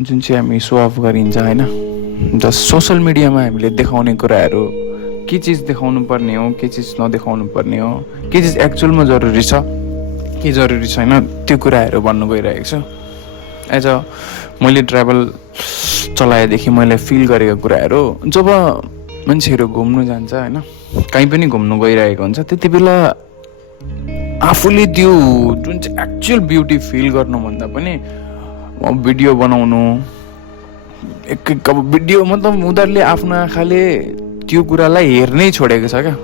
जुन चाहिँ हामी सो अफ गरिन्छ होइन, जस्ट सोसल मिडियामा हामीले देखाउने कुराहरू के चिज देखाउनु पर्ने हो, के चिज नदेखाउनु पर्ने हो, के चिज एक्चुअलमा जरुरी छ, के जरुरी छैन, त्यो कुराहरू भन्नु गइरहेको छु। एज अ मैले ट्राभल चलाएदेखि मैले फिल गरेको कुराहरू, जब मान्छेहरू घुम्नु जान्छ होइन, कहीँ पनि घुम्नु गइरहेको हुन्छ, त्यति बेला आफूले त्यो जुन चाहिँ एक्चुअल ब्युटी फिल गर्नुभन्दा पनि भिडियो बनाउनु, एक अब भिडियो मतलब उनीहरूले आफ्नो आँखाले त्यो कुरालाई हेर्नै छोडेको छ क्या।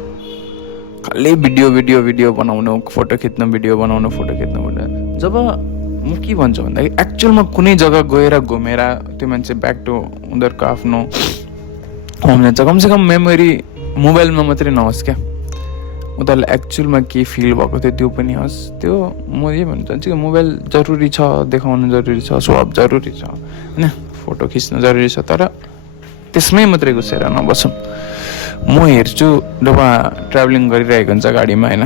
खालि भिडियो भिडियो भिडियो बनाउनु, फोटो खिच्नु, भिडियो बनाउनु, फोटो खिच्नु। जब म के भन्छु भन्दाखेरि एक्चुअलमा कुनै जग्गा गएर घुमेर त्यो मान्छे ब्याक टु उनीहरूको आफ्नो होम जान्छ, कमसेकम मेमोरी मोबाइलमा मात्रै नहोस् क्या, उनीहरूलाई एक्चुअलमा के फिल भएको थियो त्यो पनि होस्। त्यो म यही भन्न चाहन्छु कि मोबाइल जरुरी छ, देखाउनु जरुरी छ, सोअप जरुरी छ होइन, फोटो खिच्नु जरुरी छ, तर त्यसमै मात्रै घुसेर नबसौँ। म हेर्छु जब ट्राभलिङ गरिरहेको हुन्छ गाडीमा होइन,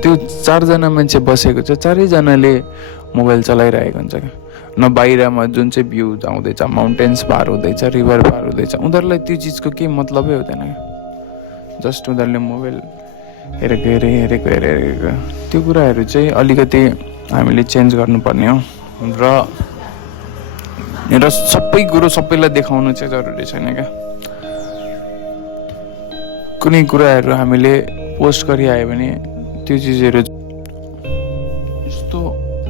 त्यो 4 जना मान्छे बसेको छ, 4 जनाले मोबाइल चलाइरहेको हुन्छ क्या। न बाहिरमा जुन चाहिँ भ्यू आउँदैछ, माउन्टेन्स पार हुँदैछ, रिभर पार हुँदैछ, उनीहरूलाई त्यो चिजको केही मतलबै हुँदैन क्या। जस्ट उनीहरूले मोबाइल हेरेको त्यो कुराहरू चाहिँ अलिकति हामीले चेन्ज गर्नुपर्ने हो। र सबै कुरो सबैलाई देखाउनु चाहिँ जरुरी छैन क्या। कुनै कुराहरू हामीले पोस्ट गरिआयो भने त्यो चिजहरू, यस्तो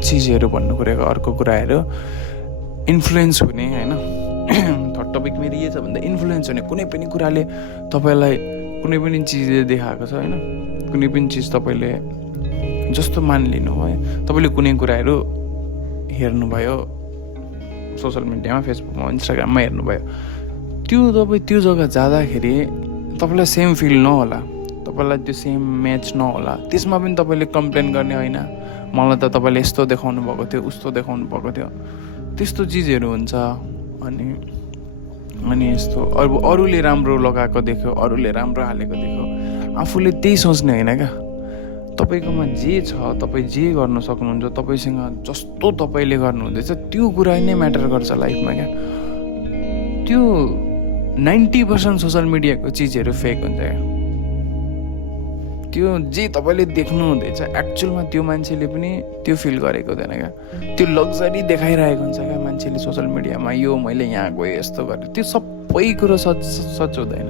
चिजहरू भन्नु कुराको अर्को कुराहरू इन्फ्लुएन्स हुने होइन। थर्ड टपिक मेरो के छ भन्दा इन्फ्लुएन्स हुने, कुनै पनि कुराले तपाईँलाई कुनै पनि चिजले देखाएको छ होइन, कुनै पनि चिज तपाईँले जस्तो मानिलिनु है, तपाईँले कुनै कुराहरू हेर्नुभयो सोसल मिडियामा, फेसबुकमा, इन्स्टाग्राममा हेर्नुभयो, त्यो तपाईँ त्यो जग्गा जाँदाखेरि तपाईँलाई सेम फिल नहोला, तपाईँलाई त्यो सेम म्याच नहोला, त्यसमा पनि तपाईँले कम्प्लेन गर्ने होइन, मलाई त तपाईँले यस्तो देखाउनु भएको थियो, उस्तो देखाउनु भएको थियो, त्यस्तो चिजहरू हुन्छ। अनि यस्तो अरूले राम्रो लगाएको देख्यो, अरूले राम्रो हालेको देख्यो, आफूले त्यही सोच्ने होइन क्या। तपाईँकोमा जे छ, तपाईँ जे गर्न सक्नुहुन्छ, तपाईँसँग जस्तो तपाईँले गर्नुहुँदैछ त्यो कुरा नै म्याटर गर्छ लाइफमा क्या। त्यो 90% सोसल मिडियाको चिजहरू फेक हुन्छ क्या। त्यो जे तपाईँले देख्नु हुँदैछ एक्चुअलमा त्यो मान्छेले पनि त्यो फिल गरेको हुँदैन क्या। त्यो लग्जरी देखाइरहेको हुन्छ क्या मान्छेले सोसल मिडियामा, यो मैले यहाँ गएँ यस्तो गरेँ, त्यो सबै कुरो सच हुँदैन।